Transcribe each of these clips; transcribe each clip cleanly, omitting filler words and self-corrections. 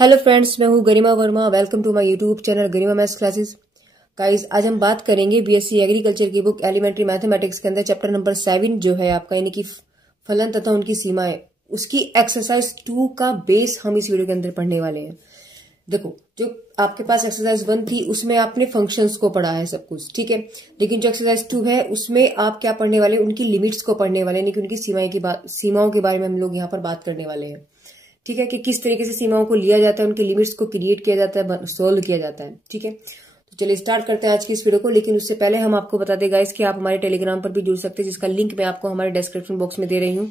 Hello friends, मैं हूँ Garima Verma. Welcome to my YouTube channel Garima maths classes. Guys, आज हम बात करेंगे बीएससी एग्रीकल्चर की बुक एलिमेंट्री मैथमेटिक्स के अंदर चैप्टर नंबर 7 जो है आपका, यानी कि फलन तथा उनकी सीमाएं, उसकी एक्सरसाइज 2 का बेस हम इस वीडियो के अंदर पढ़ने वाले हैं। देखो, जो आपके पास एक्सरसाइज 1 थी उसमें आपने फंक्शंस को पढ़ा है सब कुछ, ठीक है। लेकिन जो एक्सरसाइज 2 है उसमें आप क्या पढ़ने वाले, उनकी लिमिट्स को पढ़ने वाले, यानी कि उनकी सीमाओं के बारे में हम लोग यहाँ पर बात करने वाले हैं, ठीक है। कि किस तरीके से सीमाओं को लिया जाता है, उनकी लिमिट्स को क्रिएट किया जाता है, सोल्व किया जाता है, ठीक है। तो चलिए स्टार्ट करते हैं आज की इस वीडियो को। लेकिन उससे पहले हम आपको बता दें गाइस कि आप हमारे टेलीग्राम पर भी जुड़ सकते हैं, जिसका लिंक मैं आपको हमारे डिस्क्रिप्शन बॉक्स में दे रही हूँ।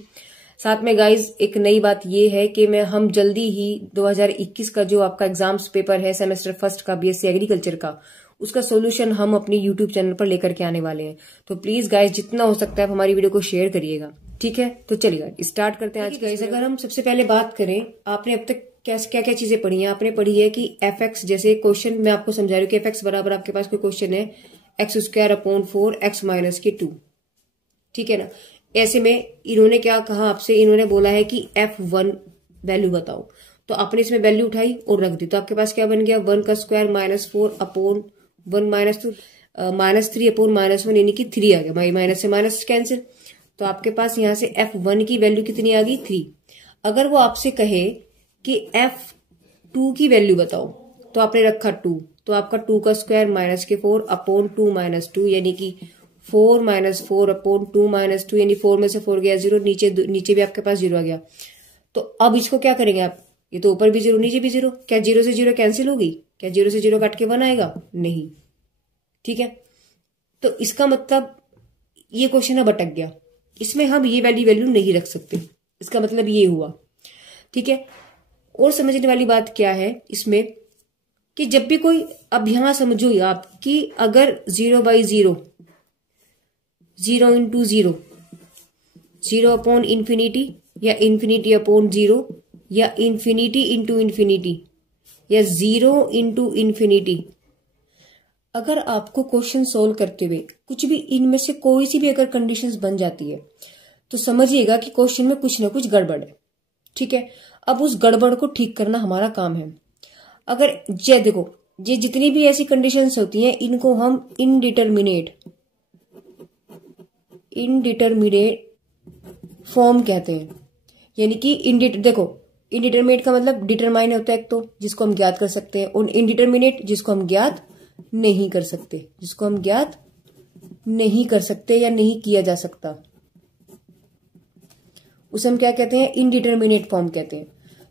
साथ में गाइज एक नई बात ये है कि हम जल्दी ही 2021 का जो आपका एग्जाम्स पेपर है सेमेस्टर फर्स्ट का बीएससी एग्रीकल्चर का, उसका सोल्यूशन हम अपनी यूट्यूब चैनल पर लेकर के आने वाले हैं। तो प्लीज गाइज जितना हो सकता है आप हमारी वीडियो को शेयर करिएगा, ठीक है। तो चलिए स्टार्ट करते हैं आज गाइज। अगर हम सबसे पहले बात करें, आपने अब तक क्या क्या चीजें पढ़ी है। आपने पढ़ी है कि एफ एक्स, जैसे क्वेश्चन मैं आपको समझा रही हूँ कि एफ एक्स बराबर आपके पास कोई क्वेश्चन है x² x माइनस के 2, ठीक है ना। ऐसे में इन्होंने क्या कहा आपसे, इन्होंने बोला है कि f1 वैल्यू बताओ। तो आपने इसमें वैल्यू उठाई और रख दी, तो आपके पास क्या बन गया, 1 का स्क्वायर -4 अपॉन 1 -2 -3 अपॉन -1, यानी कि 3 आ गया। माइनस से माइनस कैंसिल, तो आपके पास यहां से f1 की वैल्यू कितनी आ गई, 3। अगर वो आपसे कहे कि f2 की वैल्यू बताओ, तो आपने रखा 2, तो आपका 2 का स्क्वायर -4 अपॉन 2 -2, यानी कि 4 -4 अपॉन 2 -2, यानी 4 में से 4 गया 0, नीचे भी आपके पास 0 आ गया। तो अब इसको क्या करेंगे आप, ये तो ऊपर भी 0 नीचे भी 0, क्या 0 से 0 कैंसिल होगी, क्या 0 से 0 काट के 1 आएगा, नहीं, ठीक है। तो इसका मतलब ये क्वेश्चन अब अटक गया, इसमें हम ये वैल्यू नहीं रख सकते, इसका मतलब ये हुआ, ठीक है। और समझने वाली बात क्या है इसमें कि जब भी कोई, अब यहां समझो आप कि अगर 0/0, 0 इंटू 0, 0 अपॉन इंफिनिटी, या इंफिनिटी अपॉन 0, या इंफिनिटी इंटू इंफिनिटी, या 0 इंटू इंफिनिटी, अगर आपको क्वेश्चन सोल्व करते हुए कुछ भी इनमें से कोई सी भी अगर कंडीशंस बन जाती है, तो समझिएगा कि क्वेश्चन में कुछ ना कुछ गड़बड़ है, ठीक है। अब उस गड़बड़ को ठीक करना हमारा काम है। अगर ये देखो, ये जितनी भी ऐसी कंडीशंस होती हैं, इनको हम इनडिटरमिनेट फॉर्म कहते हैं। यानी कि देखो, इनडिटरमिनेट का मतलब डिटरमाइन होता है एक तो, जिसको हम ज्ञात कर सकते हैं, और इनडिटरमिनेट जिसको हम ज्ञात नहीं कर सकते, या नहीं किया जा सकता, उसे हम क्या कहते हैं, इनडिटरमिनेट फॉर्म कहते हैं।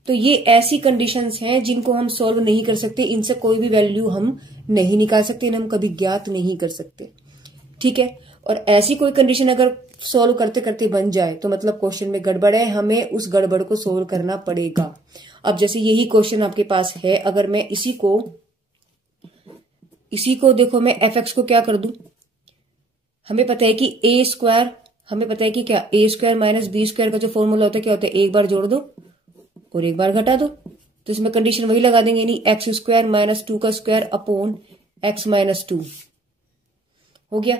तो ये ऐसी कंडीशंस हैं जिनको हम सॉल्व नहीं कर सकते, इनसे कोई भी वैल्यू हम नहीं निकाल सकते, इन्हें हम कभी ज्ञात नहीं कर सकते, ठीक है। और ऐसी कोई कंडीशन अगर सॉल्व करते करते बन जाए तो मतलब क्वेश्चन में गड़बड़ है, हमें उस गड़बड़ को सॉल्व करना पड़ेगा। अब जैसे यही क्वेश्चन आपके पास है, अगर मैं इसी को देखो, मैं एफ एक्स को क्या कर दूं, हमें पता है कि हमें पता है कि क्या a² माइनस b² का जो फॉर्मूला होता है क्या होता है, एक बार जोड़ दो और एक बार घटा दो। तो इसमें कंडीशन वही लगा देंगे, यानी x² माइनस 2 का स्क्वायर अपॉन x माइनस 2 हो गया।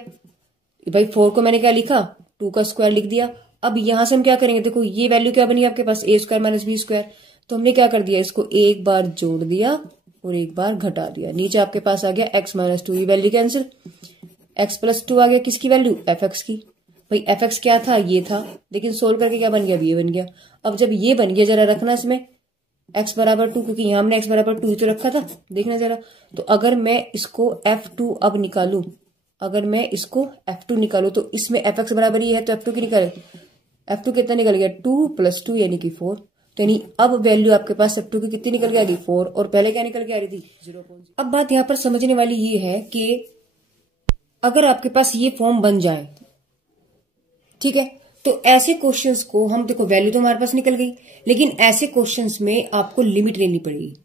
भाई 4 को मैंने क्या लिखा, 2 का स्क्वायर लिख दिया। अब यहां से हम क्या करेंगे, देखो ये वैल्यू क्या बनी आपके पास, a² माइनस b², तो हमने क्या कर दिया, इसको एक बार जोड़ दिया और एक बार घटा दिया। नीचे आपके पास आ गया x माइनस 2, ये वैल्यू कैंसिल, x प्लस 2 आ गया, किसकी वैल्यू, एफ एक्स की। भाई एफ एक्स क्या था, ये था, लेकिन सोल्व करके क्या बन गया, ये बन गया। अब जब ये बन गया, जरा रखना इसमें x बराबर 2, क्योंकि यहां हमने x बराबर 2 ही तो रखा था, देखना जरा। तो अगर मैं इसको f2 अब निकालू, तो इसमें एफ एक्स बराबर ये है, तो f2 की निकाले, f2 कितना निकल गया, 2 + 2 यानी कि 4। तो यानी अब वैल्यू आपके पास f2 की कितनी निकल के आ रही, 4, और पहले क्या निकल के आ रही थी, 0। अब बात यहाँ पर समझने वाली ये है कि अगर आपके पास ये फॉर्म बन जाए, ठीक है, तो ऐसे क्वेश्चंस को हम, देखो वैल्यू तो हमारे पास निकल गई, लेकिन ऐसे क्वेश्चंस में आपको लिमिट लेनी पड़ेगी।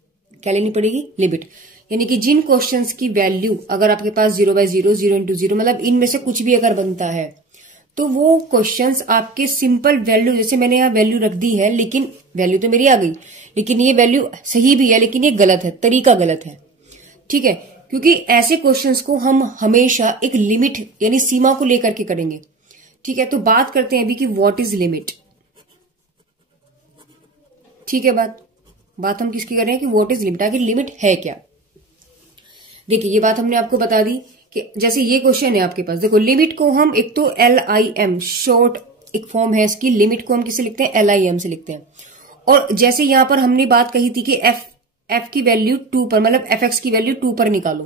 क्या लेनी पड़ेगी, लिमिट। यानी कि जिन क्वेश्चंस की वैल्यू अगर आपके पास 0/0, 0 इंटू 0, मतलब इनमें से कुछ भी अगर बनता है, तो वो क्वेश्चंस आपके सिंपल वैल्यू, जैसे मैंने यहाँ वैल्यू रख दी है, लेकिन वैल्यू तो मेरी आ गई, लेकिन ये वैल्यू सही भी है, लेकिन ये गलत है, तरीका गलत है, ठीक है। क्योंकि ऐसे क्वेश्चंस को हम हमेशा एक लिमिट यानी सीमा को लेकर के करेंगे, ठीक है। तो बात करते हैं अभी कि व्हाट इज लिमिट, ठीक है बात। बात हम किसकी कर रहे हैं कि व्हाट इज लिमिट, आखिर लिमिट है क्या। देखिए ये बात हमने आपको बता दी कि जैसे ये क्वेश्चन है आपके पास, देखो लिमिट को हम एक तो LIM शॉर्ट एक फॉर्म है इसकी, लिमिट को हम किससे लिखते हैं LIM से लिखते हैं। और जैसे यहां पर हमने बात कही थी कि f की वैल्यू 2 पर, मतलब fx की वैल्यू 2 पर निकालो,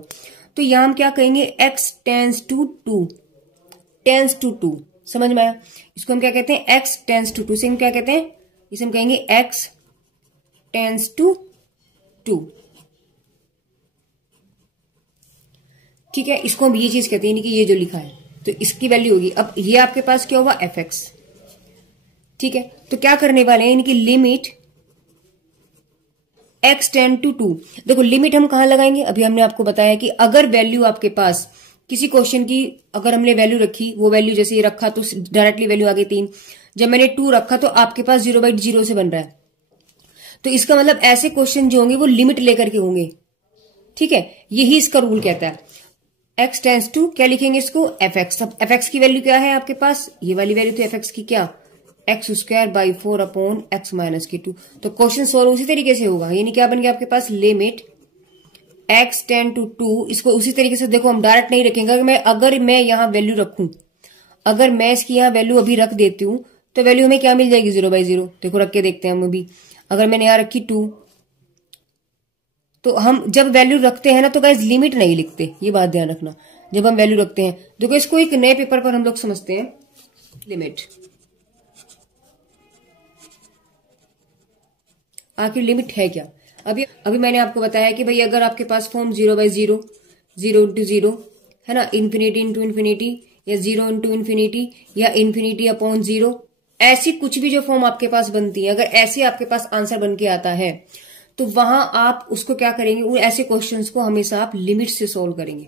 तो यहां हम क्या कहेंगे x टेंस टू 2, समझ में आया। इसको हम क्या कहते हैं x टेंस टू 2 से हम क्या कहते हैं, इसे हम कहेंगे x टेंस टू 2, ठीक है। इसको हम ये चीज कहते हैं कि ये जो लिखा है तो इसकी वैल्यू होगी, अब ये आपके पास क्या होगा fx, ठीक है। तो क्या करने वाले हैं इनकी लिमिट x टेंड टू 2, देखो लिमिट हम कहां लगाएंगे, अभी हमने आपको बताया कि अगर वैल्यू आपके पास किसी क्वेश्चन की अगर हमने वैल्यू रखी, वो वैल्यू जैसे ये रखा तो डायरेक्टली वैल्यू आ गई 3, जब मैंने 2 रखा तो आपके पास 0/0 से बन रहा है, तो इसका मतलब ऐसे क्वेश्चन जो होंगे वो लिमिट लेकर के होंगे, ठीक है। यही इसका रूल कहता है। x टेंस टू क्या लिखेंगे इसको fx, अब fx की वैल्यू क्या है आपके पास, ये वाली वैल्यू तो fx की क्या x²/4 अपॉन x माइनस की 2, तो क्वेश्चन सोल्व उसी तरीके से होगा, यानी क्या बन गया आपके पास लिमिट x टेंड टू 2, इसको उसी तरीके से देखो हम डायरेक्ट नहीं रखेंगे, अगर मैं यहां वैल्यू रखूं, अगर मैं इसकी यहां वैल्यू अभी रख देती हूं तो वैल्यू हमें क्या मिल जाएगी 0/0, देखो रख के देखते हैं हम अभी। अगर मैंने यहां रखी 2, तो हम जब वैल्यू रखते हैं ना तो गाइस लिमिट नहीं लिखते, ये बात ध्यान रखना, जब हम वैल्यू रखते हैं। देखो इसको एक नए पेपर पर हम लोग समझते हैं लिमिट, आखिर लिमिट है क्या। अभी मैंने आपको बताया कि भाई अगर आपके पास फॉर्म 0/0, 0 into 0 है ना, इन्फिनिटी इंटू इन्फिनिटी, या 0 into इन्फिनिटी, या इन्फिनिटी अपॉन 0, ऐसी कुछ भी जो फॉर्म आपके पास बनती है, अगर ऐसे आपके पास आंसर बन के आता है तो वहां आप उसको क्या करेंगे, उन ऐसे क्वेश्चंस को हमेशा आप लिमिट से सॉल्व करेंगे,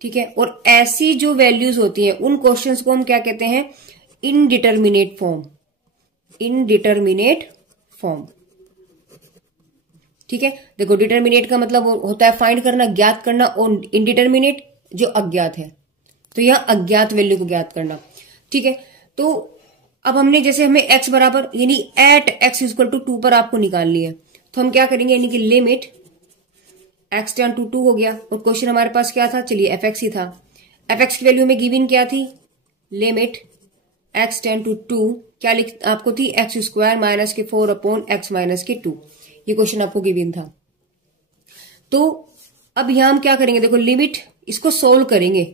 ठीक है। और ऐसी जो वैल्यूज होती है उन क्वेश्चंस को हम क्या कहते हैं इनडिटर्मिनेट फॉर्म, इनडिटर्मिनेट फॉर्म, ठीक है। देखो डिटर्मिनेट का मतलब होता है फाइंड करना, ज्ञात करना, और इनडिटर्मिनेट जो अज्ञात है, तो यह अज्ञात वैल्यू को ज्ञात करना, ठीक है। तो अब हमने जैसे हमें x बराबर यानी एट x इक्वल टू 2 पर आपको निकालनी है, तो हम क्या करेंगे, यानी कि लिमिट x टेंड टू 2 हो गया, और क्वेश्चन हमारे पास क्या था, चलिए fx ही था, fx की वैल्यू में गिवन क्या थी, लिमिट x टेंड टू 2 क्या लिख आपको थी x² माइनस के 4 अपॉन x माइनस के 2, ये क्वेश्चन आपको गिवन था। तो अब यहां हम क्या करेंगे, देखो लिमिट इसको सोल्व करेंगे,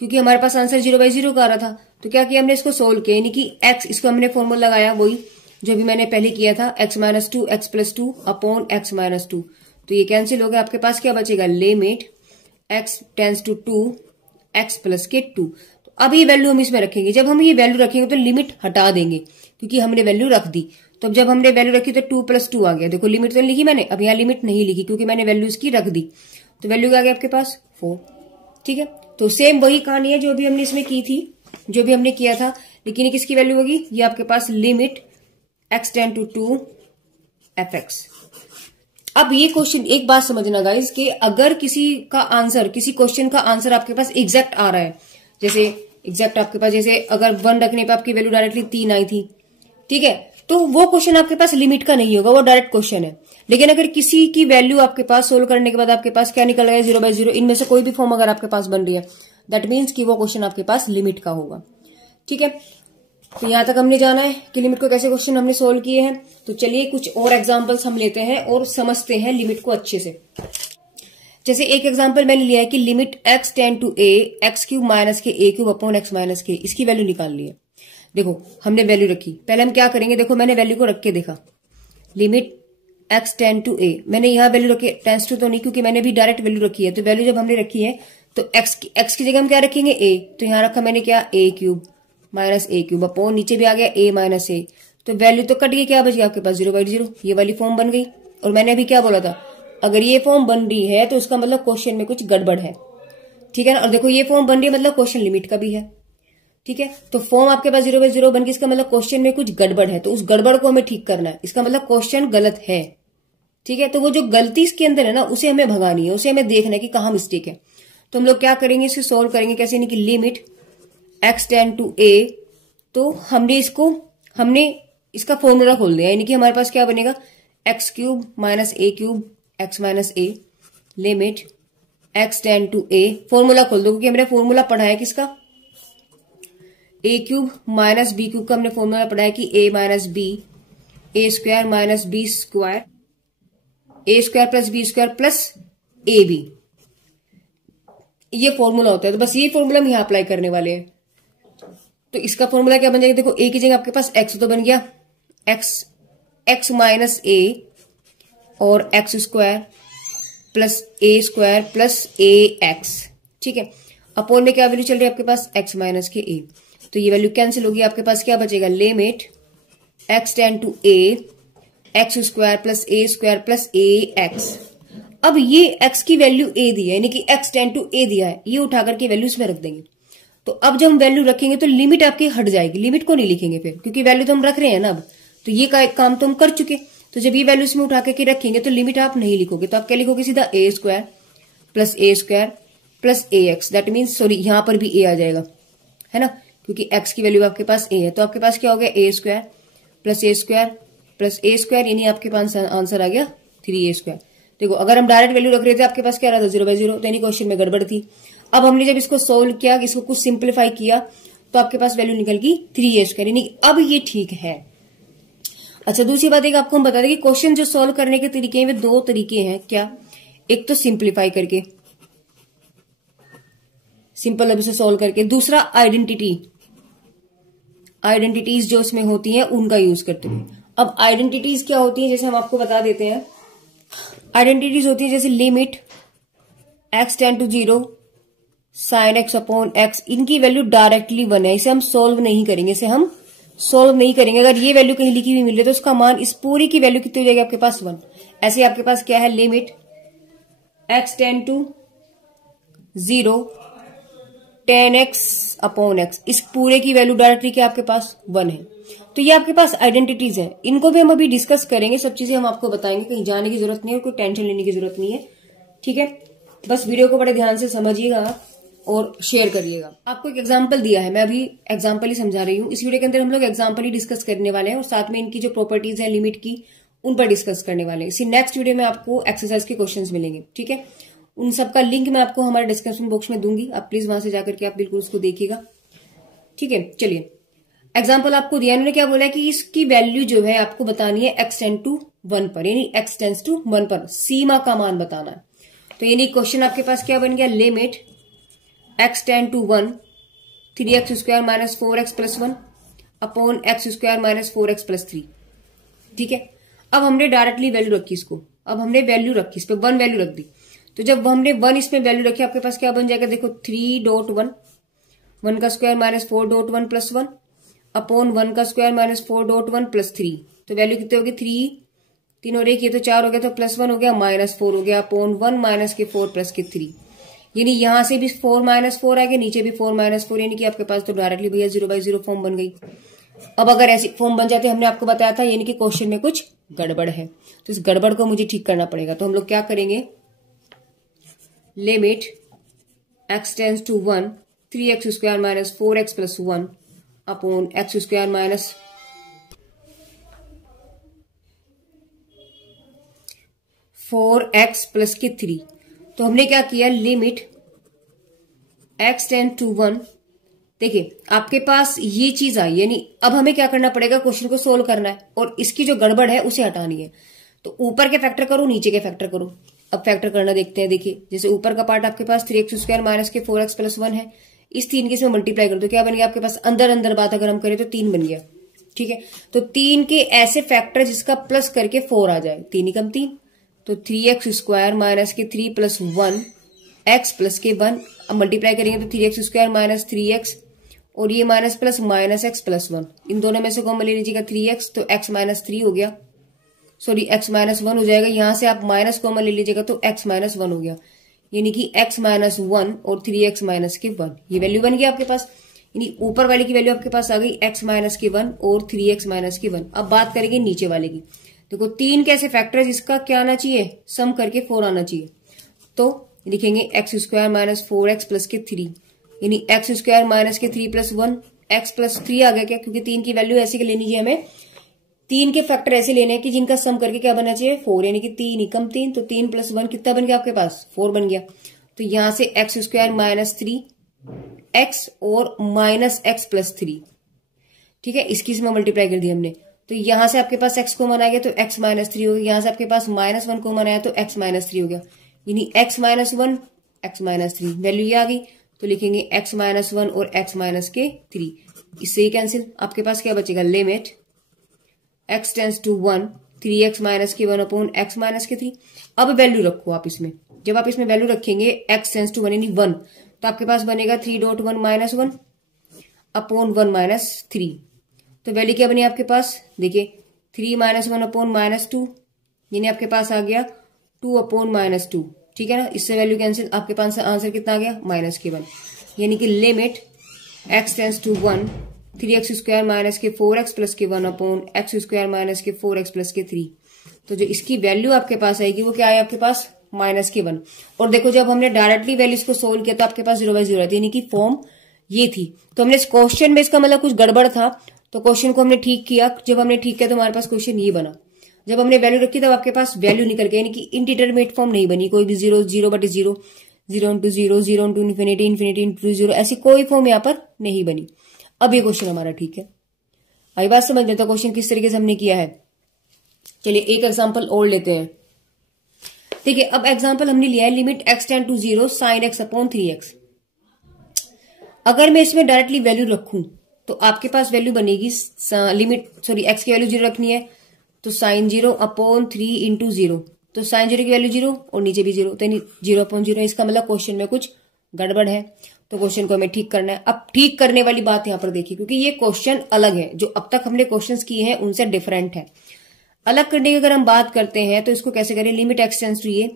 क्योंकि हमारे पास आंसर 0/0 का आ रहा था, तो क्या किया हमने इसको सोल्व किया, यानी कि x, इसको हमने फॉर्मूला लगाया वही जो भी मैंने पहले किया था, x minus 2 x plus 2 upon x minus 2, तो ये कैंसिल हो गया, आपके पास क्या बचेगा limit x tends to 2 x plus के 2। तो अब ये वैल्यू हम इसमें रखेंगे, जब हम ये वैल्यू रखेंगे तो लिमिट हटा देंगे क्योंकि हमने वैल्यू रख दी, तो अब जब हमने वैल्यू रखी तो 2 + 2 आ गया, देखो लिमिट तो लिखी मैंने, अब यहाँ लिमिट नहीं लिखी क्योंकि मैंने वैल्यू इसकी रख दी, तो वैल्यू क्या आ गया आपके पास 4, ठीक है। तो सेम वही कहानी है जो भी हमने इसमें की थी, जो भी हमने किया था, लेकिन ये किसकी वैल्यू होगी, ये आपके पास limit x tend to 2 fx। अब ये क्वेश्चन एक बात समझना गाइस कि अगर किसी क्वेश्चन का आंसर आपके पास एग्जैक्ट आ रहा है, जैसे एग्जैक्ट आपके पास जैसे अगर 1 रखने पे आपकी वैल्यू डायरेक्टली 3 आई थी, ठीक है, तो वो क्वेश्चन आपके पास लिमिट का नहीं होगा, वो डायरेक्ट क्वेश्चन है। लेकिन अगर किसी की वैल्यू आपके पास सोल्व करने के बाद आपके पास क्या निकल रहा है 0/0, इनमें से कोई भी फॉर्म अगर आपके पास बन रही है, दैट मीन्स कि वो क्वेश्चन आपके पास लिमिट का होगा, ठीक है। तो यहां तक हमने जाना है कि लिमिट को कैसे क्वेश्चन हमने सोल्व किए हैं। तो चलिए कुछ और एग्जाम्पल्स हम लेते हैं और समझते हैं लिमिट को अच्छे से। जैसे एक एग्जाम्पल मैंने लिया है कि limit x tend to a x³ minus के a³ अपॉन x माइनस के, इसकी वैल्यू निकालनी है। देखो हमने वैल्यू रखी, पहले हम क्या करेंगे, देखो मैंने वैल्यू को रख के देखा, limit x tend to a, मैंने यहाँ वैल्यू रखी, टेंस टू तो नहीं क्योंकि मैंने भी डायरेक्ट वैल्यू रखी है, तो वैल्यू जब हमने रखी है तो x की जगह हम क्या रखेंगे a, तो यहाँ रखा मैंने क्या a³ माइनस a³ अपॉन नीचे भी आ गया a माइनस a, तो वैल्यू तो कट गई, क्या बच गया आपके पास 0/0, ये वाली फॉर्म बन गई। और मैंने अभी क्या बोला था, अगर ये फॉर्म बन रही है तो उसका मतलब क्वेश्चन में कुछ गड़बड़ है, ठीक है ना। और देखो ये फॉर्म बन रही है मतलब क्वेश्चन लिमिट का भी है, ठीक है। तो फॉर्म आपके पास 0/0 बन गई, इसका मतलब क्वेश्चन में कुछ गड़बड़ है, तो उस गड़बड़ को हमें ठीक करना है, इसका मतलब क्वेश्चन गलत है, ठीक है। तो वो जो गलती इसके अंदर है ना उसे हमें भगानी है, उसे हमें देखना है कि कहाँ मिस्टेक है। तो हम लोग क्या करेंगे, इसे सोल्व करेंगे कैसे, limit x tend to a, तो हमने इसका फॉर्मूला खोल दिया, यानी कि हमारे पास क्या बनेगा, x cube minus a cube x minus a limit x tend to a. Formula खोल दो क्योंकि हमने फॉर्मूला पढ़ा है किसका, a cube minus b cube का हमने फॉर्मूला पढ़ा है कि a minus b a square minus b square a square plus b square plus a b, ये फॉर्मूला होता है। तो बस ये फॉर्मूला हम यहां अप्लाई करने वाले हैं। तो इसका फॉर्मूला क्या बन जाएगा, देखो ए की जगह आपके पास एक्स तो बन गया, एक्स माइनस ए और x square plus a square plus a x, ठीक है। अपोन में क्या वैल्यू चल रही है आपके पास, एक्स माइनस के ए, तो ये वैल्यू कैंसिल होगी, आपके पास क्या बचेगा, limit x tend to a x square plus a square plus a x. अब ये x की वैल्यू a दी है, यानी कि x टेंड टू a दिया है, ये उठा करके वैल्यू इसमें रख देंगे। तो अब जब हम वैल्यू रखेंगे तो लिमिट आपकी हट जाएगी, लिमिट को नहीं लिखेंगे फिर, क्योंकि वैल्यू तो हम रख रहे हैं ना अब, तो ये काम तो हम कर चुके। तो जब ये वैल्यू इसमें उठा करके रखेंगे तो लिमिट आप नहीं लिखोगे, तो आप क्या लिखोगे, सीधा a square plus a x, that means sorry यहां पर भी a आ जाएगा, है ना, क्योंकि x की वैल्यू आपके पास a है। तो आपके पास क्या हो गया, ए स्क्वायर प्लस ए स्क्वायर, यानी आपके पास आंसर आ गया 3a स्क्वायर। देखो अगर हम डायरेक्ट वैल्यू रख रहे थे आपके पास क्या रहा था, 0/0, तो यानी क्वेश्चन में गड़बड़ थी। अब हमने जब इसको सोल्व किया, इसको कुछ सिंप्लीफाई किया, तो आपके पास वैल्यू निकल गई 3a स्क्वायर, यानी अब ये ठीक है। अच्छा दूसरी बात एक आपको हम बता दें कि क्वेश्चन जो सोल्व करने के तरीके हैं वे दो तरीके हैं, क्या, एक तो सिंप्लीफाई करके, सिंपल अब से सोल्व करके, दूसरा आइडेंटिटीज जो इसमें होती हैं उनका यूज करते हुए। अब आइडेंटिटीज क्या होती है, जैसे हम आपको बता देते हैं, आइडेंटिटीज होती है जैसे limit x tend to 0 sine x upon x, इनकी वैल्यू डायरेक्टली 1 है, इसे हम सोल्व नहीं करेंगे, अगर ये वैल्यू कहीं लिखी हुई मिले तो उसका मान, इस पूरी की वैल्यू कितनी हो जाएगी आपके पास 1। ऐसे आपके पास क्या है, limit x tend to 0 10 x upon x, इस पूरे की वैल्यू डायरेक्टली क्या आपके पास 1 है। तो ये आपके पास आइडेंटिटीज है, इनको भी हम अभी डिस्कस करेंगे, सब चीजें हम आपको बताएंगे, कहीं जाने की जरूरत नहीं है, कोई टेंशन लेने की जरूरत नहीं है, ठीक है। बस वीडियो को बड़े ध्यान से समझिएगा और शेयर करिएगा। आपको एक एग्जांपल दिया है, मैं अभी एग्जांपल ही समझा रही हूँ। इस वीडियो के अंदर हम लोग एग्जांपल ही डिस्कस करने वाले हैं और साथ में इनकी जो प्रॉपर्टीज है लिमिट की, उन पर डिस्कस करने वाले हैं। इसी नेक्स्ट वीडियो में आपको एक्सरसाइज के क्वेश्चन मिलेंगे, ठीक है। उन सबका लिंक मैं आपको हमारे डिस्क्रिप्शन बॉक्स में दूंगी, आप प्लीज वहां से जाकर के आप बिल्कुल उसको देखिएगा, ठीक है। चलिए एग्जाम्पल आपको दिया, इन्होंने क्या बोला है कि इसकी वैल्यू जो है आपको बतानी है एक्स टेंड टू 1 पर, यानी एक्स टेंड्स टू 1 पर सीमा का मान बताना है। तो यानी क्वेश्चन आपके पास क्या बन गया, limit x tend to 1 3x square minus 4x plus 1 upon x square minus 4x plus 3, ठीक है। अब हमने डायरेक्टली वैल्यू रखी इसको, अब हमने वैल्यू रखी, इस पर 1 वैल्यू रख दी। तो जब हमने 1 इसमें वैल्यू रखी, आपके पास क्या बन जाएगा, देखो 3.1 1 का स्क्वायर माइनस 4.1 प्लस 1 अपॉन 1 का स्क्वायर माइनस 4.1 प्लस 3, तो वैल्यू कितनी होगी, 3 और 1 ये तो 4 हो गया, तो प्लस 1 हो गया माइनस 4 हो गया अपॉन 1 माइनस के 4 प्लस के 3, यानी यहां से भी 4 माइनस 4 आ गया, नीचे भी 4 माइनस 4, यानी कि आपके पास तो डायरेक्टली भैया 0/0 फॉर्म बन गई। अब अगर ऐसी फॉर्म बन जाते, हमने आपको बताया था यानी कि क्वेश्चन में कुछ गड़बड़ है, तो इस गड़बड़ को मुझे ठीक करना पड़ेगा। तो हम लोग क्या करेंगे, limit x tends to 1 3x square minus 4x plus 1 upon x square minus 4x plus के 3। तो हमने क्या किया, लिमिट x टेंड टू 1, देखिए आपके पास ये चीज आई, यानी अब हमें क्या करना पड़ेगा, क्वेश्चन को सोल्व करना है और इसकी जो गड़बड़ है उसे हटानी है। तो ऊपर के फैक्टर करो, नीचे के फैक्टर करो। अब फैक्टर करना देखते हैं, देखिए जैसे ऊपर का पार्ट आपके पास 3x स्क्वायर माइनस के 4x प्लस 1 है, इस 3 के इसमें मल्टीप्लाई कर दो, क्या बन गया आपके पास, अंदर अंदर बात अगर हम करें तो 3 बन गया, ठीक है। तो 3 के ऐसे फैक्टर जिसका प्लस करके 4 आ जाए, 3 ही कम 3, तो 3x स्क्वायर माइनस के 3 प्लस 1 x प्लस के 1, अब मल्टीप्लाई करेंगे तो 3x स्क्वायर माइनस 3x और ये minus plus minus x plus 1, इन दोनों में से कॉमन ले लीजिएगा 3x, तो x माइनस 3 हो गया, सॉरी x माइनस 1 हो जाएगा, यहां से आप माइनस कॉमन ले लीजिएगा तो x माइनस 1 हो गया, यानी कि x माइनस 1 और 3x माइनस के 1, ये वैल्यू बन गई आपके पास, यानी ऊपर वाले की वैल्यू आपके पास आ गई x माइनस के 1 और 3x माइनस के 1। अब बात करेंगे नीचे वाले की, देखो 3 कैसे फैक्टर जिसका क्या आना चाहिए, सम करके 4 आना चाहिए, तो लिखेंगे x square minus 4x plus के 3, यानी एक्स स्क्वायर माइनस के 3 प्लस 1 x प्लस 3 आ गया क्या, क्योंकि 3 की वैल्यू ऐसी लेनी है हमें 3 के फैक्टर ऐसे लेने हैं कि जिनका सम करके क्या बनना चाहिए 4, यानी कि 3 एकम 3, तो 3 + 1 कितना बन गया आपके पास 4 बन गया। तो यहां से x² - 3x और -x + 3, ठीक है, इसकी इसमें मल्टीप्लाई कर दिया हमने। तो यहां से आपके पास x कॉमन आ गया तो x - 3 हो गया, यहां से आपके पास -1 कॉमन आया तो x - 3 हो गया, यानी x - 1 x - 3 वैल्यू ये आ गई। तो लिखेंगे x - 1 और x - 3, इससे ही कैंसिल। आपके पास क्या बचेगा, limit x tends to 1 3x - 1 upon x - 3। अब वैल्यू रखो आप इसमें, जब आप इसमें वैल्यू रखेंगे x टेंड्स टू 1 यानी 1, तो आपके पास बनेगा 3.1 - 1 अपॉन 1 - 3। तो वैल्यू क्या बनी आपके पास, देखिए 3 - 1 अपॉन -2, यानी आपके पास आ गया 2 अपॉन -2, ठीक है ना। इससे वैल्यू कैंसिल, आपके पास आंसर कितना आ गया -1, यानी कि limit x tends to 1 3x² - 4x + 1 upon x² - 4x + 3। तो जो इसकी वैल्यू आपके पास आएगी वो क्या है आपके पास -1। और देखो जब हमने डायरेक्टली वैल्यूज को सोल्व किया तो आपके पास 0/0 थी, यानी कि फॉर्म ये थी। तो हमने इस क्वेश्चन में इसका मतलब कुछ गड़बड़ था, तो क्वेश्चन को हमने ठीक किया। जब हमने ठीक किया तो हमारे पास क्वेश्चन ये बना। जब हमने वैल्यू रखी तब आपके पास वैल्यू निकल गई, यानी कि इनडिटरमिनेट फॉर्म नहीं बनी, कोई भी 0 0/0 0 × 0 0 × इन्फिनिटी इन्फिनिटी × 0 ऐसी कोई फॉर्म यहाँ पर नहीं बनी। अब ये क्वेश्चन हमारा ठीक है। आई बात समझ लेते हैं क्वेश्चन किस तरीके से हमने किया है। चलिए एक एग्जांपल और लेते हैं। देखिए अब एग्जांपल हमने लिया है limit x tend to 0 sin x upon 3x। अगर मैं इसमें डायरेक्टली वैल्यू रखूं तो आपके पास वैल्यू बनेगी लिमिट x की वैल्यू 0 रखनी है तो sin 0 अपॉन 3 × 0, तो sin 0 की वैल्यू 0 और नीचे भी 0, तो 0 अपॉन 0। इसका मतलब क्वेश्चन में कुछ गड़बड़ है, तो क्वेश्चन को हमें ठीक करना है। अब ठीक करने वाली बात यहां पर देखिए, क्योंकि ये क्वेश्चन अलग है, जो अब तक हमने क्वेश्चंस किए हैं उनसे डिफरेंट है। अलग करने की अगर हम बात करते हैं तो इसको कैसे करें, लिमिट x टेंड्स टू ये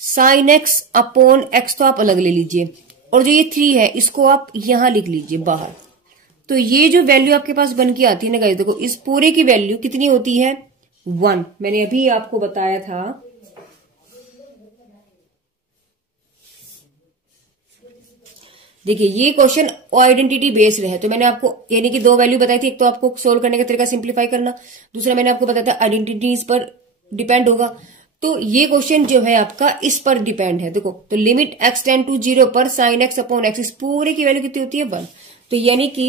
sin x अपॉन x तो आप अलग ले लीजिए, और जो ये 3 है इसको आप यहां लिख लीजिए बाहर। तो ये जो वैल्यू आपके पास बन के आती है ना गाइस, देखो इस पूरे की वैल्यू कितनी होती है 1। मैंने अभी आपको बताया था देखिए ये क्वेश्चन आइडेंटिटी बेस्ड है, तो मैंने आपको यानी कि 2 वैल्यू बताई थी। एक तो आपको सोल्व करने का तरीका सिंप्लीफाई करना, दूसरा मैंने आपको बताया था आइडेंटिटीज पर डिपेंड होगा। तो ये क्वेश्चन जो है आपका इस पर डिपेंड है। देखो तो लिमिट x टेंड टू 0 पर sin x अपॉन x, इस पूरे की वैल्यू कितनी होती है 1। तो यानी कि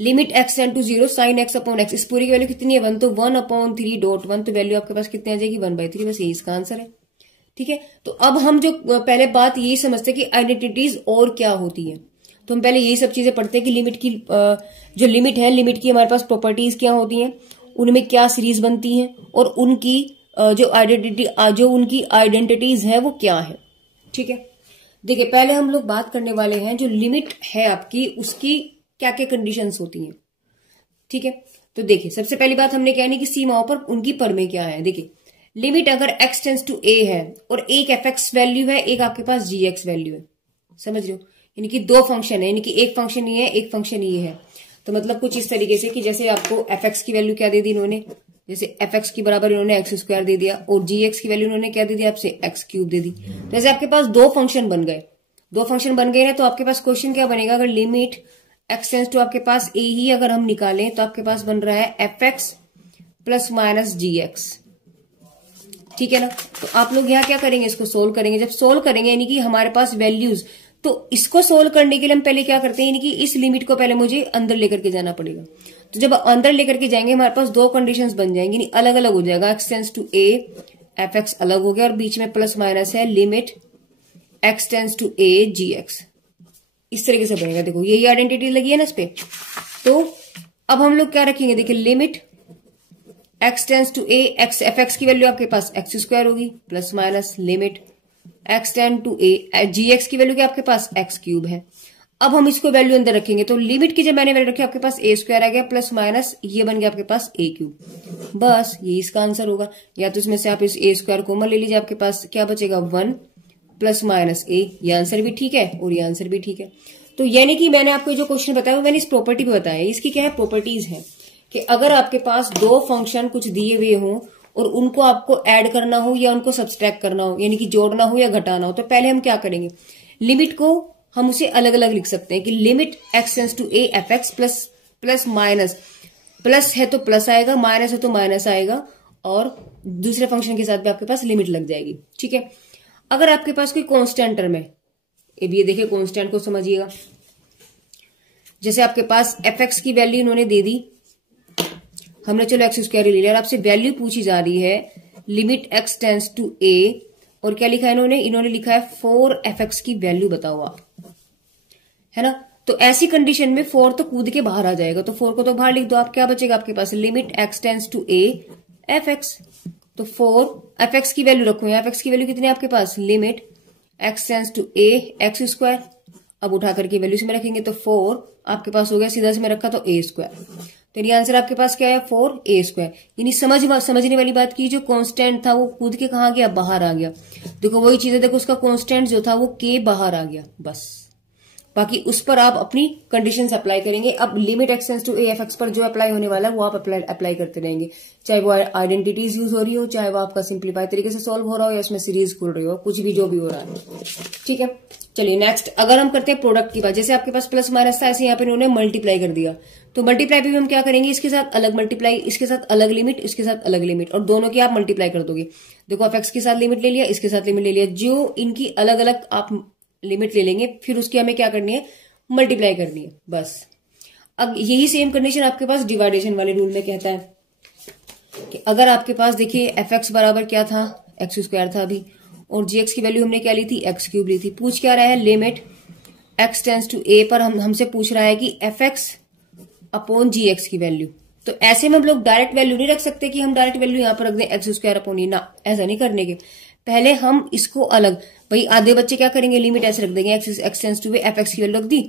limit x tend to 0 sin x upon x, इस पूरी की वैल्यू कितनी है 1, तो 1/3.1, तो वैल्यू आपके पास कितनी आ जाएगी 1/3। बस यही इसका आंसर है, ठीक है। तो अब हम जो पहले बात यही समझते हैं कि आइडेंटिटीज और क्या होती है, तो हम पहले यही सब चीजें पढ़ते हैं कि लिमिट की जो लिमिट है, लिमिट की हमारे पास प्रॉपर्टीज क्या होती हैं, उनमें क्या सीरीज बनती हैं, और उनकी जो उनकी आइडेंटिटीज है वो क्या है, ठीक है। देखिए पहले हम लोग बात करने वाले हैं जो लिमिट है आपकी उसकी क्या क्या कंडीशंस होती हैं, ठीक है। तो देखिए सबसे पहली बात हमने क्या है कि सीमाओं पर उनकी परमें क्या है। देखिए लिमिट अगर x टेंड्स टू a है और एक fx वैल्यू है, एक आपके पास gx वैल्यू है, समझ रहे हो, यानी कि 2 फंक्शन है, यानी कि एक फंक्शन ये है एक फंक्शन ये है। तो मतलब कुछ इस तरीके से कि जैसे आपको fx की वैल्यू क्या दे दी इन्होंने, जैसे fx की बराबर इन्होंने x² दे दिया, और gx की वैल्यू इन्होंने क्या दे दी आपसे x³ दे दी। तो ऐसे आपके पास 2 फंक्शन बन गए, 2 फंक्शन बन गए ना, तो आपके पास क्वेश्चन क्या बनेगा, अगर लिमिट x टेंड्स टू आपके पास a ही अगर हम निकालें तो आपके पास बन रहा है fx ± gx, ठीक है ना। तो आप लोग यहाँ क्या करेंगे, इसको सोल्व करेंगे। जब सोल्व करेंगे यानी कि हमारे पास वैल्यूज, तो इसको सोल्व करने के लिए हम पहले क्या करते हैं, यानी कि इस लिमिट को पहले मुझे अंदर लेकर के जाना पड़ेगा। तो जब अंदर लेकर के जाएंगे हमारे पास 2 कंडीशंस बन जाएंगी, यानी अलग अलग हो जाएगा। x tends to a fx अलग हो गया, और बीच में प्लस माइनस है limit x tends to a gx, इस तरीके से बनेगा। देखो यही आइडेंटिटी लगी है ना इस पे। तो अब हम लोग क्या रखेंगे, देखिए limit x tends to a fx की वैल्यू आपके पास x² होगी, plus minus limit x tend to a gx की वैल्यू क्या आपके पास x³ है। अब हम इसको वैल्यू अंदर रखेंगे, तो लिमिट की जब मैंने वैल्यू रखी आपके पास a² आ गया, प्लस माइनस ये बन गया आपके पास a³। बस यही इसका आंसर होगा। या तो इसमें से आप इस a² कॉमन ले लीजिए, आपके पास क्या बचेगा 1 प्लस माइनस a। ये आंसर भी ठीक है और ये आंसर भी ठीक है। तो यानी कि मैंने आपको जो क्वेश्चन बताया मैंने इस प्रॉपर्टी पे बताया, इसकी क्या है प्रॉपर्टीज है कि अगर आपके पास 2 फंक्शन कुछ दिए हुए हों और उनको आपको ऐड करना हो या उनको सब्सट्रैक्ट करना हो, यानी कि जोड़ना हो या घटाना हो, तो पहले हम क्या करेंगे, लिमिट को हम उसे अलग अलग लिख सकते हैं कि limit x tends to a fx plus plus minus, plus है तो प्लस आएगा, माइनस है तो माइनस आएगा, और दूसरे फंक्शन के साथ भी आपके पास लिमिट लग जाएगी। ठीक है, अगर आपके पास कोई कांस्टेंट टर्म है, ये देखिए कांस्टेंट को समझिएगा, जैसे आपके पास एफ एक्स की वैल्यू इन्होंने दे दी, हमने चलो एक्स स्क्वायर ले लिया, और आपसे वैल्यू पूछी जा रही है लिमिट एक्स टेंड्स टू ए, और क्या लिखा है इन्होंने लिखा है 4f(x) की वैल्यू बताओ आप, है ना। तो ऐसी कंडीशन में 4 तो कूद के बाहर आ जाएगा, तो 4 को तो बाहर लिख दो आप, क्या बचेगा आपके पास limit x tends to a f(x), तो 4 f(x) की वैल्यू रखो, यहाँ f(x) की वैल्यू कितनी है आपके पास, limit x tends to a x square, अब उठा करके वैल्यू से में रखेंगे तो 4 आपके पास हो गया, सीधा से में रखा तो a स्क्वायर, तो ये आंसर आपके पास क्या है 4a स्क्वायर। यानी समझने वाली बात की, जो कांस्टेंट था वो कूद के कहाँ गया, बाहर आ गया। देखो वही चीज है, देखो उसका कांस्टेंट जो था वो k बाहर आ गया, बस बाकी उस पर आप अपनी कंडीशंस अप्लाई करेंगे। अब limit x tends to a f(x) पर जो अप्लाई होने वाला है वो आप अप्लाई करते रहेंगे, चाहे वो आइडेंटिटीज यूज हो रही हो, चाहे वो आपका सिंप्लीफाई तरीके से सॉल्व हो रहा हो, या इसमें सीरीज खुल रही हो, कुछ भी जो भी हो रहा है। ठीक है, चलिए नेक्स्ट अगर हम करते हैं प्रोडक्ट की बात, जैसे आपके पास प्लस माइनस था, ऐसे यहाँ पे इन्होंने मल्टीप्लाई कर दिया, तो मल्टीप्लाई पे भी हम क्या करेंगे, इसके साथ अलग मल्टीप्लाई, इसके साथ अलग लिमिट, इसके साथ अलग लिमिट, और दोनों की आप मल्टीप्लाई कर दोगे। देखो आप एक्स के साथ लिमिट ले लिया, इसके साथ लिमिट ले लिया, जो इनकी अलग अलग आप लिमिट ले लेंगे, फिर उसकी हमें क्या करनी है, मल्टीप्लाई करनी है, बस। अब यही सेम कंडीशन आपके पास डिवाइडेशन वाले रूल में कहता है कि अगर आपके पास देखिए एफ एक्स बराबर क्या था, एक्स स्क्वायर था अभी, और जी एक्स की वैल्यू हमने क्या ली थी, एक्स क्यूब ली थी। पूछ क्या रहा है, लिमिट एक्स टेंड्स टू ए पर हमसे पूछ रहा है कि एफ एक्स अपॉन जी एक्स की वैल्यू। तो ऐसे में हम लोग डायरेक्ट वैल्यू नहीं रख सकते कि हम डायरेक्ट वैल्यू यहाँ पर रख दें एक्स स्क्वायर अपॉन ए, ना, ऐसा नहीं करने के, पहले हम इसको अलग, भाई आधे बच्चे क्या करेंगे, लिमिट ऐसे रख देंगे, x tends to f x की वैल्यू रख दी,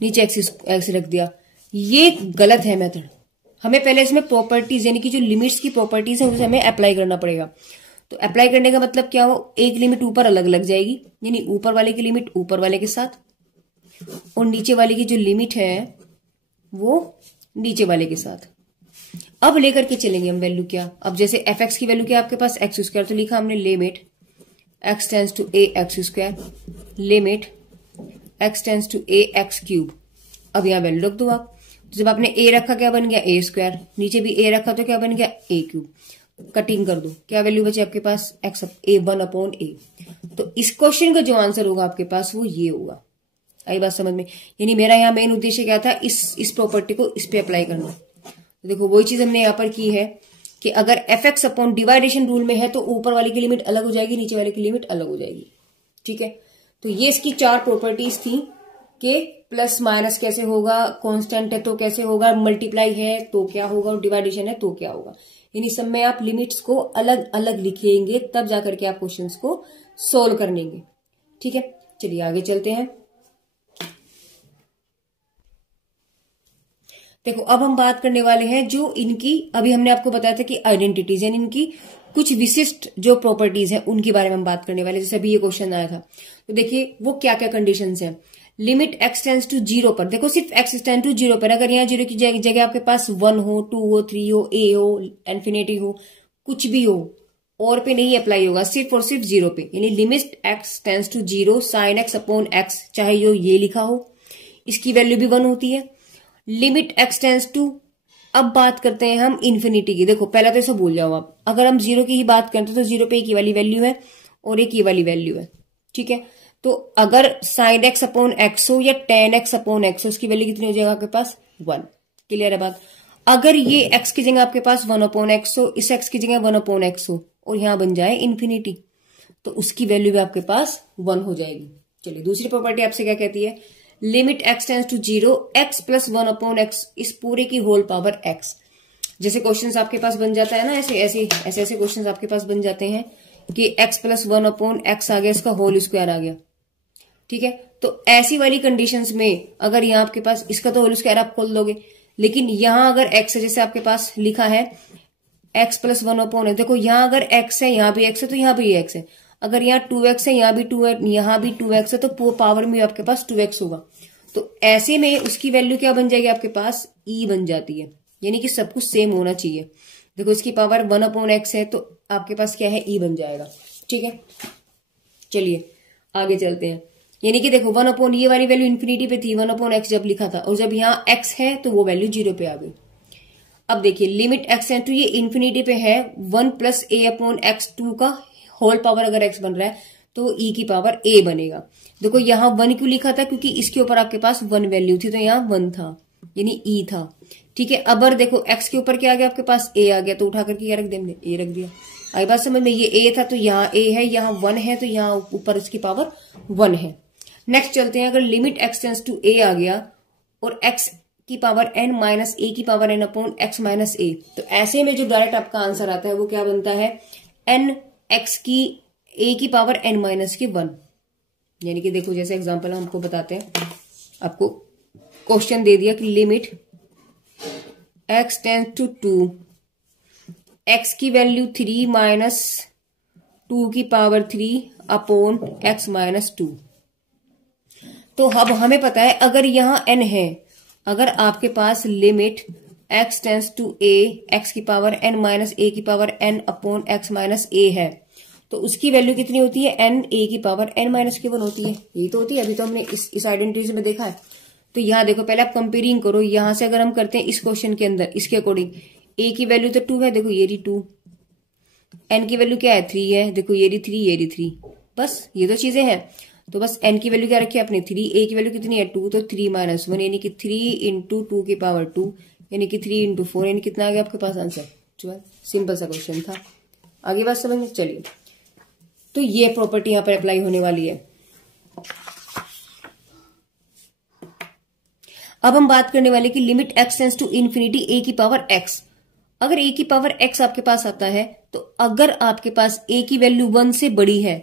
नीचे एक्स रख दिया, ये गलत है मेथड। हमें पहले इसमें प्रॉपर्टीज यानी कि जो लिमिट्स की प्रॉपर्टीज है उसे हमें अप्लाई करना पड़ेगा। तो अप्लाई करने का मतलब क्या हो, एक लिमिट ऊपर अलग लग जाएगी, यानी ऊपर वाले की लिमिट ऊपर वाले के साथ, और नीचे वाले की जो लिमिट है वो नीचे वाले के साथ। अब लेकर के चलेंगे हम वैल्यू क्या, अब जैसे एफ एक्स की वैल्यू क्या आपके पास, एक्स स्क्वायर, तो लिखा हमने limit x tends to a x square, limit x tends to a x cube. अब यहाँ वैल्यू रख दो आप, तो जब आपने ए रखा क्या बन गया ए स्क्वायर, नीचे भी ए रखा तो क्या बन गया ए क्यूब। कटिंग कर दो, क्या वैल्यू बचे आपके पास, एक्स ए 1 अपॉन ए। तो इस क्वेश्चन का जो आंसर होगा आपके पास वो ये होगा। आई बात समझ में, यानी मेरा यहाँ मेन उद्देश्य क्या था, इस प्रॉपर्टी को इस पे अप्लाई करना। तो देखो वही चीज हमने यहाँ पर की है कि अगर एफ एक्स अपॉन डिवाइडेशन रूल में है तो ऊपर वाले की लिमिट अलग हो जाएगी, नीचे वाले की लिमिट अलग हो जाएगी। ठीक है, तो ये इसकी 4 प्रॉपर्टीज थी कि प्लस माइनस कैसे होगा, कांस्टेंट है तो कैसे होगा, मल्टीप्लाई है तो क्या होगा, और डिवाइडेशन है तो क्या होगा। यानी सब में आप लिमिट्स को अलग अलग लिखेंगे, तब जाकर के आप क्वेश्चंस को सोल्व कर लेंगे। ठीक है, चलिए आगे चलते हैं। देखो अब हम बात करने वाले हैं जो इनकी, अभी हमने आपको बताया था कि आइडेंटिटीज यानी इनकी कुछ विशिष्ट जो प्रॉपर्टीज हैं उनके बारे में हम बात करने वाले, जैसे अभी ये क्वेश्चन आया था। तो देखिए वो क्या क्या कंडीशंस हैं। लिमिट एक्स टेंड्स टू 0 पर, देखो सिर्फ एक्स टेंड टू 0 पर, अगर यहाँ 0 की जगह आपके पास 1 हो, 2 हो, 3 हो, ए हो, इन्फिनिटी हो, कुछ भी हो, और पे नहीं अप्लाई होगा, सिर्फ और सिर्फ 0 पे। यानी limit x tends to 0 sine x upon x, चाहे ये लिखा हो, इसकी वैल्यू भी 1 होती है। लिमिट एक्स टेंड्स टू, अब बात करते हैं हम इन्फिनिटी की। देखो पहला तो इसे भूल जाओ आप, अगर हम 0 की ही बात करते तो 0 पे एक ही वाली वैल्यू है और एक ये वाली वैल्यू है। ठीक है, तो अगर साइन एक्स अपॉन एक्स हो या टेन एक्स अपॉन एक्स हो, उसकी वैल्यू कितनी हो जाएगा आपके पास 1। क्लियर है बात। अगर ये एक्स की जगह आपके पास 1 अपॉन एक्स हो, इस एक्स की जगह 1 अपॉन एक्स हो, और यहां बन जाए इन्फिनिटी, तो उसकी वैल्यू भी आपके पास 1 हो जाएगी। चलिए दूसरी प्रॉपर्टी आपसे क्या कहती है, limit x tends to 0 x plus 1 upon x, इस पूरे की होल पावर एक्स। जैसे क्वेश्चंस आपके पास बन जाता है ना, ऐसे क्वेश्चंस आपके पास बन जाते हैं कि एक्स प्लस 1 अपॉन एक्स आ गया, इसका होल स्क्वायर आ गया। ठीक है, तो ऐसी वाली कंडीशंस में अगर यहाँ आपके पास इसका तो होल स्क्वायर आप खोल दोगे, लेकिन यहाँ अगर एक्स है, जैसे आपके पास लिखा है एक्स प्लस 1 अपॉन है, देखो यहाँ अगर एक्स है, यहाँ भी एक्स है, तो यहाँ भी एक्स है। अगर यहाँ 2x है, यहाँ भी 2 है, यहाँ भी 2x है, तो पावर में आपके पास 2x होगा। तो ऐसे में उसकी वैल्यू क्या बन जाएगी आपके पास, e बन जाती है। यानी कि सब कुछ सेम होना चाहिए। देखो इसकी पावर 1 अपॉन एक्स है, तो आपके पास क्या है, e बन जाएगा। ठीक है, चलिए आगे चलते हैं। यानी कि देखो 1 अपॉन ये वाली वैल्यू इन्फिनिटी पे थी 1 अपॉन एक्स जब लिखा था, और जब यहाँ x है तो वो वैल्यू 0 पे आ गई। अब देखिए लिमिट x टेंड्स टू ये इन्फिनिटी पे है 1 प्लस a अपॉन एक्स 2 का होल पावर अगर x बन रहा है तो e की पावर a बनेगा। देखो यहाँ 1 क्यों लिखा था, क्योंकि इसके ऊपर आपके पास 1 वैल्यू थी तो यहाँ 1 था यानी e था। ठीक है, अब देखो x के ऊपर क्या आ गया आपके पास a आ गया, तो उठा करके क्या रख देंगे a रख दिया। आई बात समझ में, ये a था तो यहाँ a है, यहाँ 1 है तो यहाँ ऊपर उसकी पावर 1 है। नेक्स्ट चलते हैं, अगर limit x tends to a आ गया और x की पावर n माइनस a की power n upon x minus a, तो ऐसे में जो डायरेक्ट आपका आंसर आता है वो क्या बनता है n x की a की पावर n माइनस की 1। यानी कि देखो जैसे एग्जांपल हमको बताते हैं, आपको क्वेश्चन दे दिया कि limit x tends to 2, x की वैल्यू 3 माइनस 2 की पावर 3 अपॉन x माइनस 2। तो अब हमें पता है अगर यहाँ n है, अगर आपके पास limit x tends to a x की पावर n माइनस a की power n upon x minus a है, तो उसकी वैल्यू कितनी होती है n a की पावर n माइनस की 1 होती है। यही तो होती है, अभी तो हमने इस आइडेंटिटी में देखा है। तो यहाँ देखो पहले आप कंपेयरिंग करो, यहाँ से अगर हम करते हैं इस क्वेश्चन के अंदर इसके अकॉर्डिंग a की वैल्यू तो 2 है, देखो ये रही 2, n की वैल्यू क्या है 3 है, देखो ये रही 3 ये रही 3, बस ये तो चीजें हैं। तो बस n की वैल्यू क्या रखी है आपने 3, a की वैल्यू कितनी है 2, तो 3 माइनस 1 यानी कि 3 इंटू 2 की पावर 2 यानी कि 3 इंटू 4 यानी कितना आ गया आपके पास आंसर 12। सिंपल सा क्वेश्चन था, आगे बात समझ में। चलिए, तो ये प्रॉपर्टी यहाँ पर अप्लाई होने वाली है। अब हम बात करने वाले कि limit x tends to infinity a की पावर x। अगर a की पावर x आपके पास आता है तो अगर आपके पास a की वैल्यू 1 से बड़ी है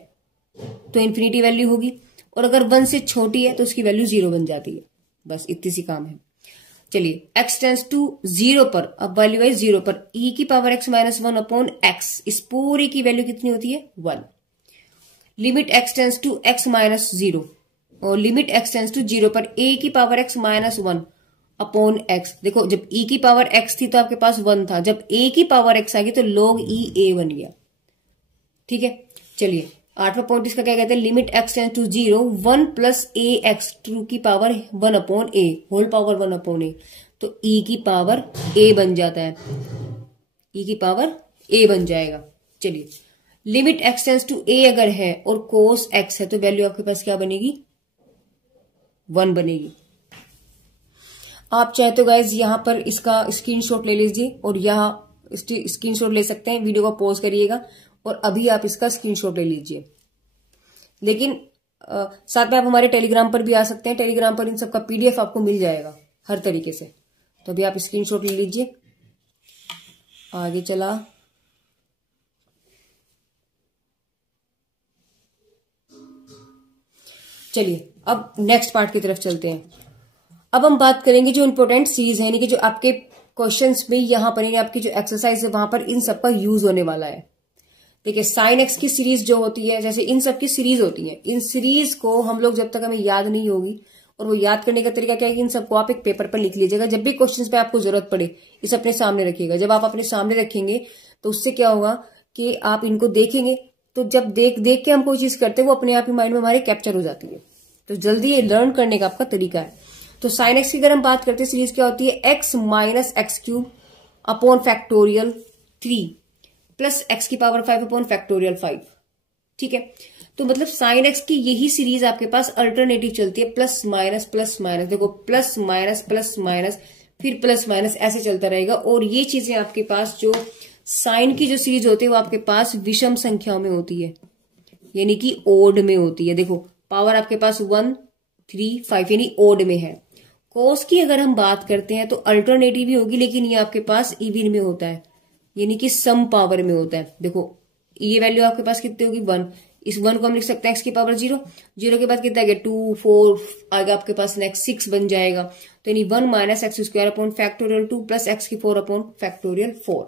तो इन्फिनिटी वैल्यू होगी, और अगर 1 से छोटी है तो उसकी वैल्यू 0 बन जाती है। बस इतनी सी काम है। चलिए, x टेंड्स टू 0 पर, अब वैल्यू है 0 पर e की power x minus 1 upon x, इस पूरी की वैल्यू कितनी होती है 1। Limit x tends to x minus 0 और लिमिट x टेंड्स टू 0 पर a की power x minus 1 upon x। देखो जब e की पावर x थी तो आपके पास 1 था, जब a की पावर x आ गई तो log e a बन गया। ठीक है, चलिए 8वां पॉइंट इसका क्या कहते हैं, limit x tends to 0 1 plus a x 2 की power 1 upon a whole power 1 upon a, तो e की पावर a बन जाता है, e की पावर a बन जाएगा। चलिए, limit x tends to a अगर है और cos x है तो वैल्यू आपके पास क्या बनेगी 1 बनेगी। आप चाहे तो गाइज यहाँ पर इसका स्क्रीनशॉट ले लीजिए और यहाँ स्क्रीनशॉट ले सकते हैं, वीडियो को पॉज करिएगा और अभी आप इसका स्क्रीनशॉट ले लीजिए। लेकिन साथ में आप हमारे टेलीग्राम पर भी आ सकते हैं, टेलीग्राम पर इन सबका पीडीएफ आपको मिल जाएगा हर तरीके से, तो अभी आप स्क्रीनशॉट ले लीजिए। आगे चला, चलिए अब नेक्स्ट पार्ट की तरफ चलते हैं। अब हम बात करेंगे जो इंपॉर्टेंट सीरीज है, यानी कि जो आपके क्वेश्चंस में यहाँ पर आपकी जो एक्सरसाइज है वहां पर इन सब का यूज होने वाला है। देखिए साइन एक्स की सीरीज जो होती है, जैसे इन सब की सीरीज होती है, इन सीरीज को हम लोग जब तक हमें याद नहीं होगी, और वो याद करने का तरीका क्या है कि इन सबको आप एक पेपर पर लिख लीजिएगा। जब भी क्वेश्चंस पे आपको जरूरत पड़े इसे अपने सामने रखिएगा। जब आप अपने सामने रखेंगे तो उससे क्या होगा कि आप इनको देखेंगे, तो जब देख देख के हम कोई चीज करते हैं वो अपने आप ही माइंड में हमारे कैप्चर हो जाती है, तो जल्दी ये लर्न करने का आपका तरीका है। तो साइन एक्स की अगर हम बात करते हैं सीरीज क्या होती है, x minus x cube upon factorial 3 plus x की पावर 5 अपॉन फैक्टोरियल 5। ठीक है, तो मतलब साइन एक्स की यही सीरीज आपके पास अल्टरनेटिव चलती है, प्लस माइनस। देखो प्लस माइनस फिर प्लस माइनस ऐसे चलता रहेगा। और ये चीजें आपके पास जो साइन की जो सीरीज होती है वो आपके पास विषम संख्याओं में होती है, यानी कि ओड में होती है। देखो पावर आपके पास 1 3 5 यानी ओड में है। कोस की अगर हम बात करते हैं तो अल्टरनेटिव ही होगी, लेकिन ये आपके पास इवन में होता है, यानी कि सम पावर में होता है। देखो ये वैल्यू आपके पास कितनी होगी 1, इस 1 को हम लिख सकते हैं एक्स की पावर 0 के बाद कितना आ गया 2 4 आगे आपके पास नेक्स्ट 6 बन जाएगा, तो यानी 1 minus x square upon factorial 2 plus x की 4 अपॉन फैक्टोरियल 4।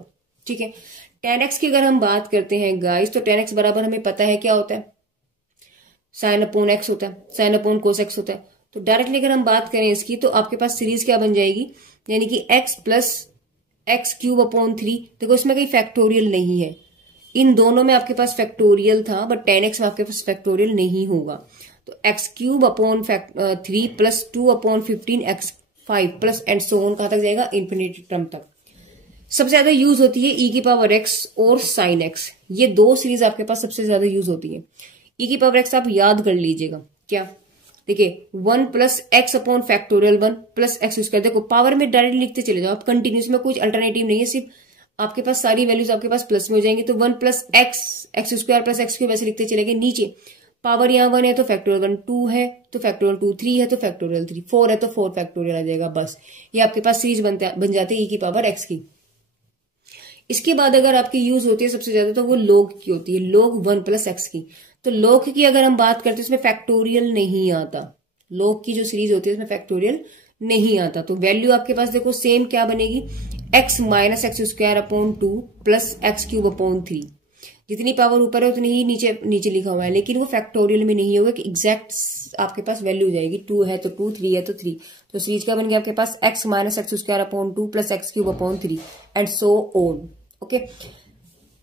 ठीक है, tan x की अगर हम बात करते हैं गाइस, तो tan x बराबर हमें पता है क्या होता है, साइन अपॉन एक्स होता है, साइन अपॉन कोस एक्स होता है। तो डायरेक्टली अगर हम बात करें इसकी तो आपके पास सीरीज क्या बन जाएगी, यानी कि x plus x cube upon 3। देखो इसमें कहीं फैक्टोरियल नहीं है, इन दोनों में आपके पास फैक्टोरियल था, बट tan x में आपके पास फैक्टोरियल नहीं होगा। तो x cube upon 3 plus 2 upon 15 x 5 plus and so on, कहां तक जाएगा, इन्फिनिटी टर्म तक। सबसे ज्यादा यूज होती है ई की पावर एक्स और साइन एक्स, ये दो सीरीज आपके पास सबसे ज्यादा यूज होती है। ई की पावर एक्स आप याद कर लीजिएगा, क्या, देखिए 1 plus x upon factorial 1 plus x square, देखो पावर में डायरेक्ट लिखते चले जाओ आप, कंटिन्यूस में कुछ अल्टरनेटिव नहीं है, सिर्फ आपके पास सारी वैल्यूज आपके पास प्लस में हो जाएंगी। तो 1 plus x square plus x cube वैसे लिखते चलेंगे। नीचे पावर यहाँ 1 है तो फैक्टोरियल 1, 2 है तो फैक्टोरियल 2, 3 है तो फैक्टोरियल 3, 4 है तो 4 फैक्टोरियल आ जाएगा। बस ये आपके पास सीरीज बन जाती है ई की पावर एक्स की। इसके बाद अगर आपकी यूज होती है सबसे ज्यादा तो वो लॉग की होती है, लॉग 1 प्लस एक्स की। तो लॉग की अगर हम बात करते हैं उसमें फैक्टोरियल नहीं आता, लॉग की जो सीरीज होती है उसमें फैक्टोरियल नहीं आता। तो वैल्यू आपके पास देखो सेम क्या बनेगी, x minus x square upon 2 plus x cube upon 3। जितनी पावर ऊपर है उतनी ही नीचे लिखा हुआ है, लेकिन वो फैक्टोरियल में नहीं होगा कि एग्जैक्ट आपके पास वैल्यू हो जाएगी, 2 है तो 2, 3 है तो 3। तो सीरीज का बन गया आपके पास x minus x square upon 2 plus x cube upon 3 and so on. Okay,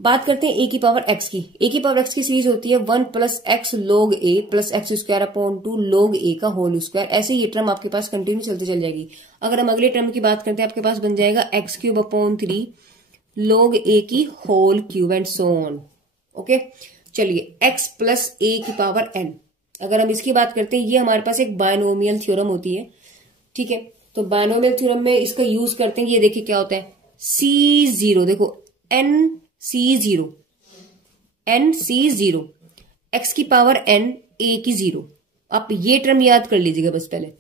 बात करते हैं ए की पावर एक्स की। ए की पावर एक्स की सीरीज होती है 1 plus x log a plus x square upon 2 log a का होल स्क्वायर। ऐसे ये टर्म आपके पास कंटिन्यू चलते चल जाएगी। अगर हम अगले टर्म की बात करते हैं आपके पास बन जाएगा x cube upon 3 log a की whole cube and so on. Okay, चलिए एक्स प्लस ए की पावर एन, अगर हम इसकी बात करते हैं, ये हमारे पास एक बायनोमियल थ्योरम होती है, ठीक है। तो बायनोमियल थ्योरम में इसका यूज करते हैं, ये देखिए क्या होता है, C0, देखो NC0 एक्स की पावर n ए की 0। आप ये टर्म याद कर लीजिएगा बस पहले,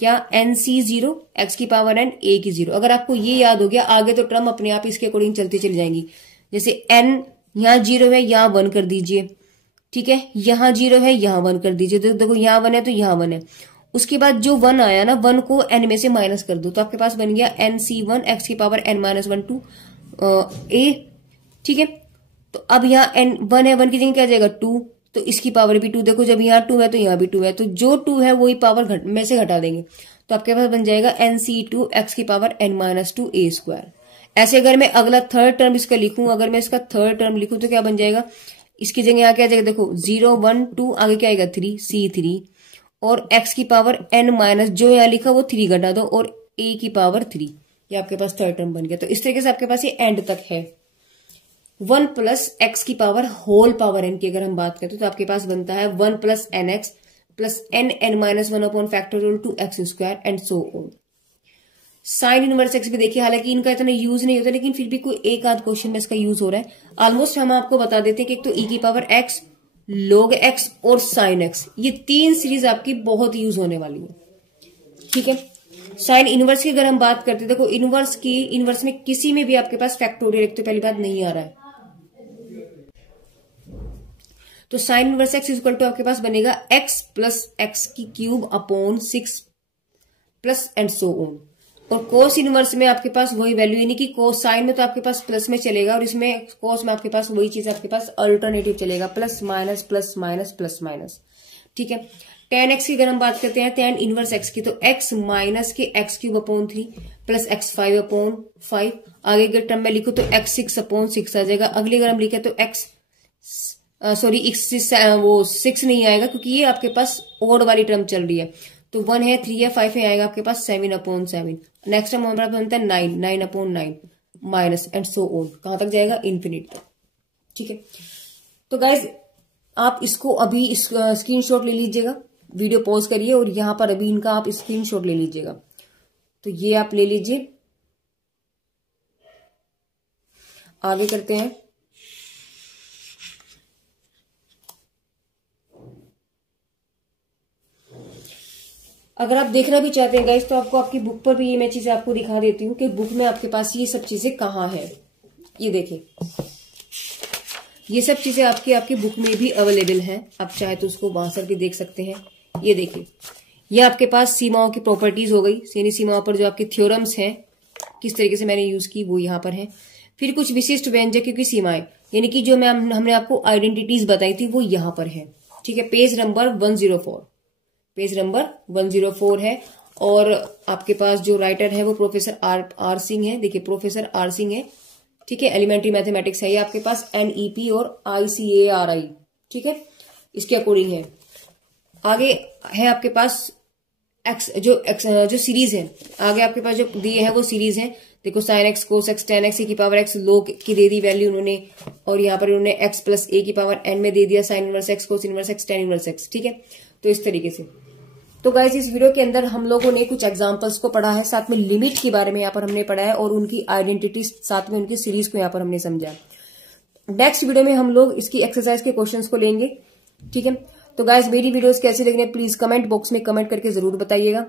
क्या, NC0 एक्स की पावर n ए की 0। अगर आपको ये याद हो गया, आगे तो टर्म अपने आप इसके अकॉर्डिंग चलती चली जाएंगी। जैसे n यहाँ 0 है, यहाँ 1 कर दीजिए, ठीक है, यहाँ 0 है, यहाँ 1 कर दीजिए। तो देखो यहाँ 1 है तो यहाँ 1 है, उसके बाद जो 1 आया ना, 1 को n में से माइनस कर दो, तो आपके पास बन गया NC1 एक्स की पावर n माइनस 1 टू ए, ठीक है। तो अब यहाँ n1 है, 1 की जगह क्या आ जाएगा 2, तो इसकी पावर भी 2। देखो जब यहाँ 2 है तो यहाँ भी 2 है, तो जो 2 है वही पावर में से घटा देंगे, तो आपके पास बन जाएगा NC2 एक्स की पावर n माइनस 2 ए स्क्वायर। ऐसे अगर मैं अगला थर्ड टर्म इसका लिखूं, अगर मैं इसका थर्ड टर्म लिखूं तो क्या बन जाएगा, इसकी जगह यहाँ क्या आ जाएगा, देखो 0 1 2 आगे क्या आएगा 3 C3 और x की पावर n माइनस जो यहाँ लिखा वो 3 घटा दो और a की पावर 3, ये आपके पास थर्ड टर्म बन गया। तो इस तरीके से आपके पास ये एंड तक है। 1 प्लस एक्स की पावर होल पावर n की अगर हम बात करते तो आपके पास बनता है 1 plus n x plus n minus 1 upon factorial 2 x square and so on. Sine inverse x भी देखिए, हालांकि इनका इतना यूज नहीं होता, लेकिन फिर भी कोई एक आध क्वेश्चन में इसका यूज हो रहा है। ऑलमोस्ट हम आपको बता देते हैं कि एक तो ई की पावर एक्स, log एक्स और साइन एक्स, ये 3 सीरीज आपकी बहुत यूज होने वाली है, ठीक है। साइन इनवर्स की अगर हम बात करते हैं, देखो इनवर्स में किसी में भी आपके पास फैक्टोरियल एक तो पहली बात नहीं आ रहा है, तो sine inverse x equal to आपके पास बनेगा एक्स प्लस एक्स की cube upon 6 plus and so on. और कोस इनवर्स में आपके पास वही वैल्यू, यानी कि कोस साइन में तो आपके पास प्लस में चलेगा और इसमें कोस में आपके पास वही चीज आपके पास अल्टरनेटिव चलेगा, plus minus plus minus plus minus, ठीक है। tan x की अगर हम बात करते हैं tan इनवर्स x की, तो x माइनस के x cube upon 3 plus x 5 upon 5, आगे के टर्म में लिखो तो x 6 अपॉन 6 आ जाएगा। अगली अगर हम लिखे तो x वो 6 नहीं आएगा क्योंकि ये आपके पास ओड वाली टर्म चल रही है, तो 1 है 3 है 5 है, आएगा आपके पास 7 अपॉन 7। नेक्स्ट टर्म हमारा बनता है 9 upon 9 minus and so on, कहां तक जाएगा, इन्फिनिट तक, ठीक है। तो गाइज आप इसको अभी स्क्रीनशॉट ले लीजिएगा, वीडियो पॉज करिए और यहां पर अभी इनका आप स्क्रीनशॉट ले लीजिएगा। तो ये आप ले लीजिए, आगे करते हैं। अगर आप देखना भी चाहते हैं गाइस तो आपको आपकी बुक पर भी ये मैं चीजें आपको दिखा देती हूँ कि बुक में आपके पास ये सब चीजें कहाँ है। ये देखिए, ये सब चीजें आपकी बुक में भी अवेलेबल हैं, आप चाहे तो उसको वहां से भी देख सकते हैं। ये देखिए, ये आपके पास सीमाओं की प्रॉपर्टीज हो गई, यानी सीमाओं पर जो आपके थ्योरम्स हैं किस तरीके से मैंने यूज की वो यहाँ पर है। फिर कुछ विशिष्ट व्यंजकों की सीमाएं, यानी कि जो हमने आपको आइडेंटिटीज बताई थी वो यहाँ पर है, ठीक है। पेज नंबर 104 है और आपके पास जो राइटर है वो प्रोफेसर आर सिंह है। देखिए प्रोफेसर आर सिंह है, ठीक है। एलिमेंट्री मैथमेटिक्स है ये आपके पास NEP और ICARI, ठीक है, इसके अकॉर्डिंग है। आगे है आपके पास जो सीरीज है, आगे आपके पास जो दिए है वो सीरीज है। देखो sine x cos x ten x की पावर एक्स लोग की दे दी वैल्यू उन्होंने, और यहाँ पर उन्होंने एक्स प्लस ए की पावर एन में दे दिया sign inverse x cos inverse x tan inverse x. ठीक है, तो इस तरीके से। तो गाइस इस वीडियो के अंदर हम लोगों ने कुछ एग्जांपल्स को पढ़ा है, साथ में लिमिट के बारे में यहाँ पर हमने पढ़ा है, और उनकी आइडेंटिटी, साथ में उनकी सीरीज को यहाँ पर हमने समझा। नेक्स्ट वीडियो में हम लोग इसकी एक्सरसाइज के क्वेश्चंस को लेंगे। ठीक है, तो गाइस मेरी वीडियोस कैसी लग रही है प्लीज कमेंट बॉक्स में कमेंट करके जरूर बताइएगा।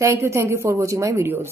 Thank you for watching my videos.